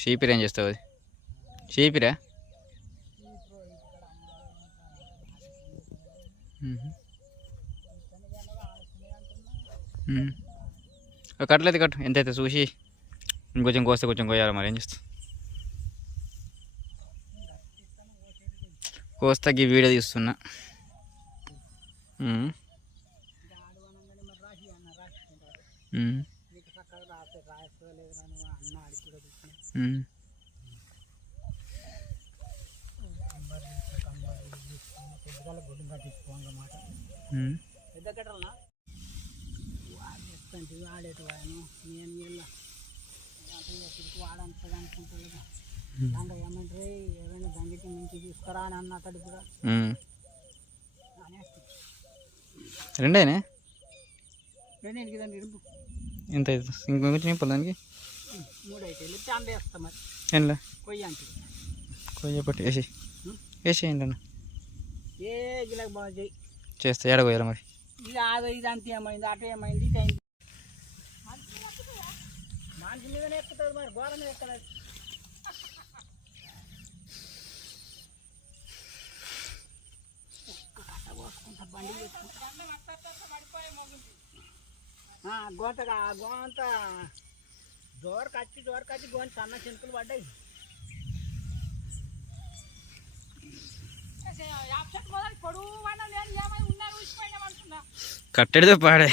షీపిరా ఏం చేస్తావు అది షీపిరా కట్టలేదు కట్టు ఎంతైతే చూసి ఇంకొంచెం కోస్తే కొంచెం కోయాలి మరి ఏం చేస్తా కోస్తాకి వీడియో తీస్తున్నా వాడేటివాను నేను వీళ్ళ వాడంతగా అనుకుంటాడు దాంట్లో ఏమంటారు ఏదైనా దండికి నుంచి తీసుకురా అని అన్న అతడు కూడా రెండేనా రెండింటికి దాన్ని ఇరుపు ఎంత ఇంకొంచెం నింపాలి దానికి 3 అయితే వెళ్ళి అంబే వేస్తాం మరి ఏంలా కొయ్య అంటే కొయ్య పట్టి వేసేయండి అన్న ఏ గిలాకి బాగా చేయి చేస్తే ఏడగోయాలి మరి ఇది ఆదో ఇది అంత ఏమైంది అటు ఏమైంది ఇటు అయింది మనిషి మీదనే ఎక్కుతుంది మరి గోడ మీద ఎక్కలేదు గోంతగా గోంత జోరకచ్చి గోంత సన్న చినుకులు పడ్డాయి కట్టడితో పాడే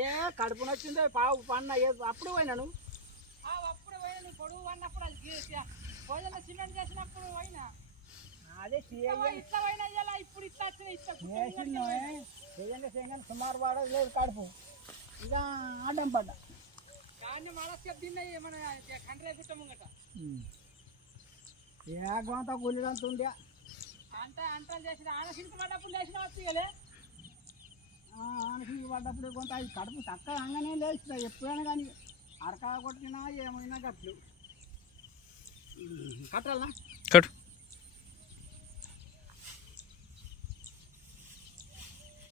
ఏ కడుపు నచ్చిందో పావు పన్న అప్పుడు పోయినాను అదే సుమారు పడలేదు కడుపు ఇక ఆడం పడ్డా ఏ గోంత కూలిదంత ఉండే అంటాలు చేసిన ఆనసింకి పడ్డప్పుడు లేచిన వస్తాయలే ఆనసింకి పడ్డప్పుడు కొంత అది కడుపు చక్కగా అంగనే లేస్తుంది ఎప్పుడైనా కానీ అరకా కొట్టినా ఏమైనా గట్లు కట్టాలనా కట్టు